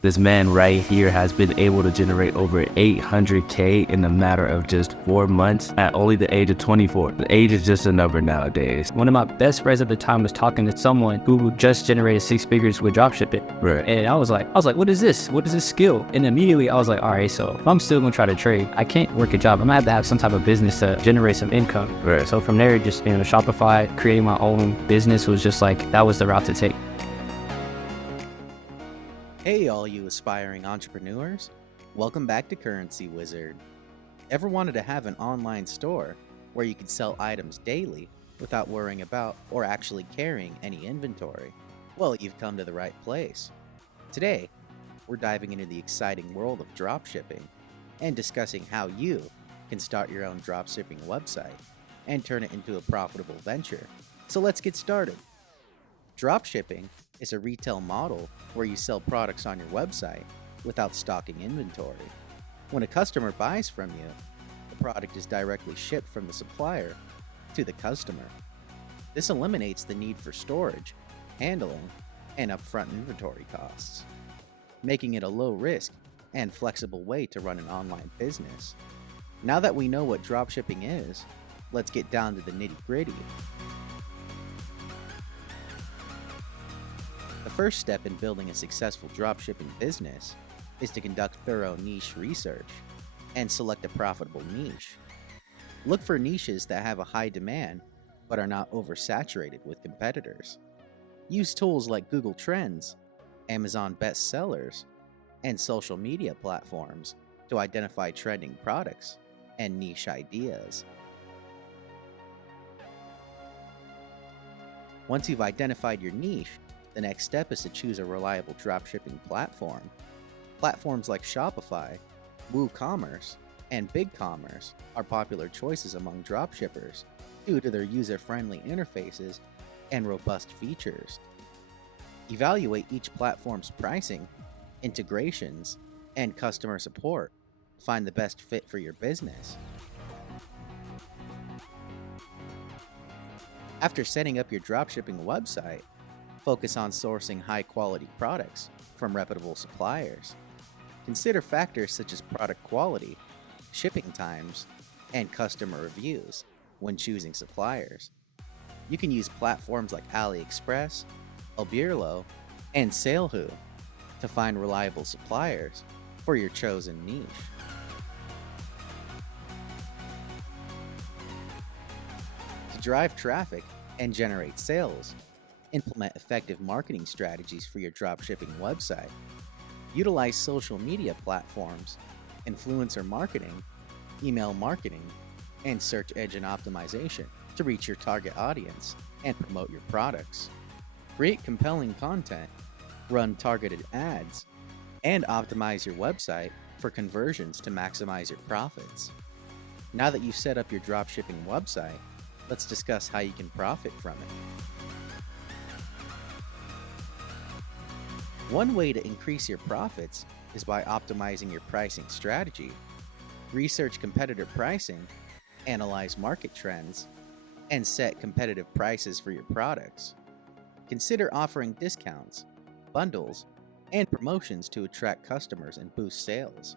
This man right here has been able to generate over 800K in a matter of just 4 months at only the age of 24. The age is just a number nowadays. One of my best friends at the time was talking to someone who just generated 6 figures with dropshipping. Right. And I was like, what is this? What is this skill? And immediately I was like, all right, so if I'm still gonna try to trade, I can't work a job. I'm gonna have some type of business to generate some income. Right. So from there, just, Shopify, creating my own business was just like, that was the route to take. Hey all you aspiring entrepreneurs, welcome back to Currency Wizard. Ever wanted to have an online store where you could sell items daily without worrying about or actually carrying any inventory? Well, you've come to the right place. Today, we're diving into the exciting world of dropshipping and discussing how you can start your own dropshipping website and turn it into a profitable venture. So let's get started. Dropshipping is a retail model where you sell products on your website without stocking inventory. When a customer buys from you, the product is directly shipped from the supplier to the customer. This eliminates the need for storage, handling, and upfront inventory costs, making it a low-risk and flexible way to run an online business. Now that we know what dropshipping is, let's get down to the nitty-gritty. The first step in building a successful dropshipping business is to conduct thorough niche research and select a profitable niche. Look for niches that have a high demand but are not oversaturated with competitors. Use tools like Google Trends, Amazon bestsellers, and social media platforms to identify trending products and niche ideas. Once you've identified your niche, the next step is to choose a reliable dropshipping platform. Platforms like Shopify, WooCommerce, and BigCommerce are popular choices among dropshippers due to their user-friendly interfaces and robust features. Evaluate each platform's pricing, integrations, and customer support to find the best fit for your business. After setting up your dropshipping website, focus on sourcing high-quality products from reputable suppliers. Consider factors such as product quality, shipping times, and customer reviews when choosing suppliers. You can use platforms like AliExpress, Albirlo, and Salehu to find reliable suppliers for your chosen niche. To drive traffic and generate sales, implement effective marketing strategies for your dropshipping website. Utilize social media platforms, influencer marketing, email marketing, and search engine optimization to reach your target audience and promote your products. Create compelling content, run targeted ads, and optimize your website for conversions to maximize your profits. Now that you've set up your dropshipping website, let's discuss how you can profit from it. One way to increase your profits is by optimizing your pricing strategy. Research competitor pricing, analyze market trends, and set competitive prices for your products. Consider offering discounts, bundles, and promotions to attract customers and boost sales.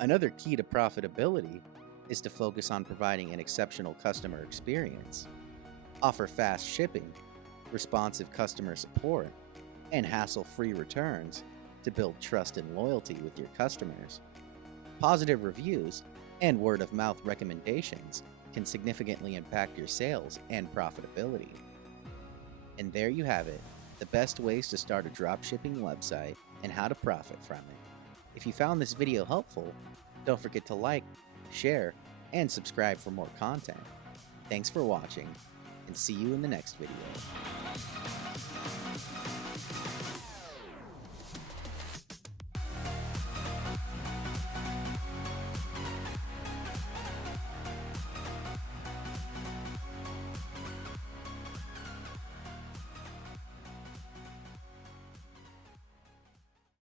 Another key to profitability is to focus on providing an exceptional customer experience. Offer fast shipping, responsive customer support, and hassle-free returns to build trust and loyalty with your customers. Positive reviews and word-of-mouth recommendations can significantly impact your sales and profitability. And there you have it, the best ways to start a dropshipping website and how to profit from it. If you found this video helpful, don't forget to like, share, and subscribe for more content. Thanks for watching, and see you in the next video.